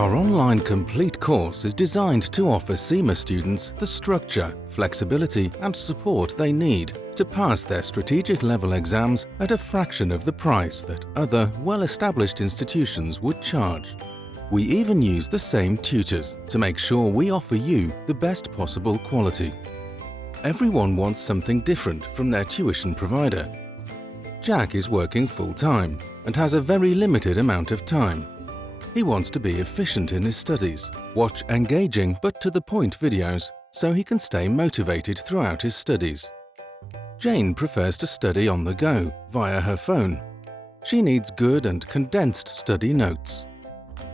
Our online complete course is designed to offer CIMA students the structure, flexibility and support they need to pass their strategic level exams at a fraction of the price that other well-established institutions would charge. We even use the same tutors to make sure we offer you the best possible quality. Everyone wants something different from their tuition provider. Jack is working full-time and has a very limited amount of time. He wants to be efficient in his studies, watch engaging but to the point videos so he can stay motivated throughout his studies. Jane prefers to study on the go via her phone. She needs good and condensed study notes.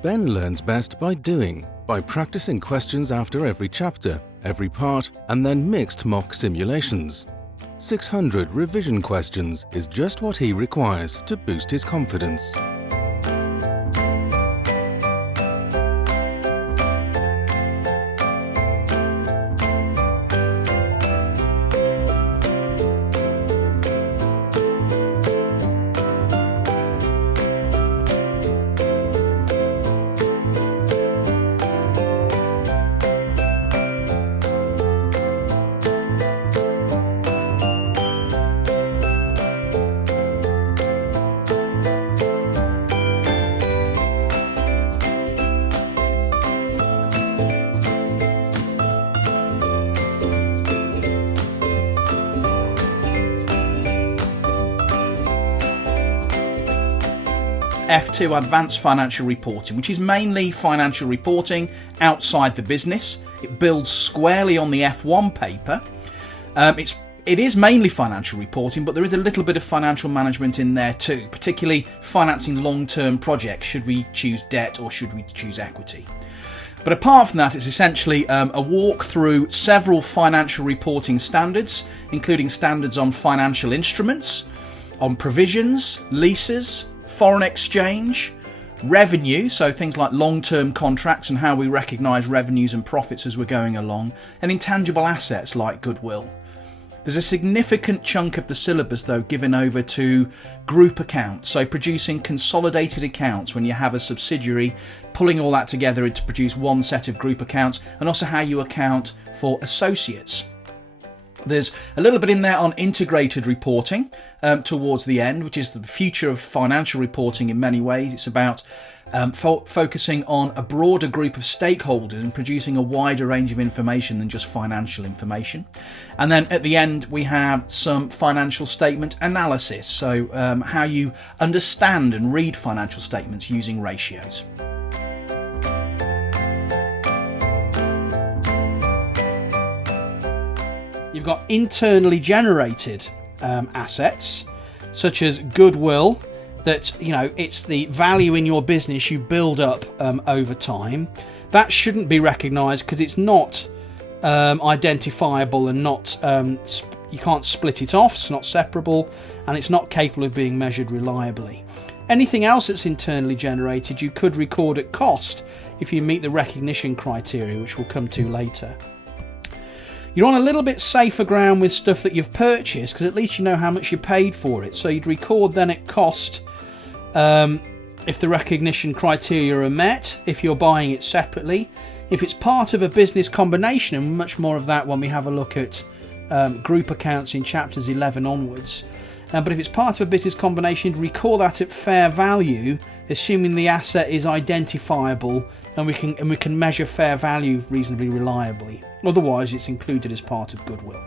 Ben learns best by doing, by practicing questions after every chapter, every part, and then mixed mock simulations. 600 revision questions is just what he requires to boost his confidence. F2 Advanced Financial Reporting, which is mainly financial reporting outside the business. It builds squarely on the F1 paper. It is mainly financial reporting, but there is a little bit of financial management in there too, particularly financing long-term projects. Should we choose debt or should we choose equity? But apart from that, it's essentially a walk through several financial reporting standards, including standards on financial instruments, on provisions, leases, foreign exchange, revenue, so things like long-term contracts and how we recognise revenues and profits as we're going along, and intangible assets like goodwill. There's a significant chunk of the syllabus though given over to group accounts, so producing consolidated accounts when you have a subsidiary, pulling all that together to produce one set of group accounts, and also how you account for associates. There's a little bit in there on integrated reporting towards the end, which is the future of financial reporting in many ways. It's about focusing on a broader group of stakeholders and producing a wider range of information than just financial information. And then at the end, we have some financial statement analysis, so how you understand and read financial statements using ratios. You've got internally generated assets, such as goodwill, that, you know, it's the value in your business you build up over time. That shouldn't be recognised because it's not identifiable and not you can't split it off, it's not separable, and it's not capable of being measured reliably. Anything else that's internally generated you could record at cost if you meet the recognition criteria, which we'll come to later. You're on a little bit safer ground with stuff that you've purchased because at least you know how much you paid for it. So you'd record then at cost if the recognition criteria are met, if you're buying it separately. If it's part of a business combination, and much more of that when we have a look at group accounts in chapters 11 onwards. But if it's part of a business combination, record that at fair value, assuming the asset is identifiable and we can measure fair value reasonably reliably. Otherwise, it's included as part of goodwill.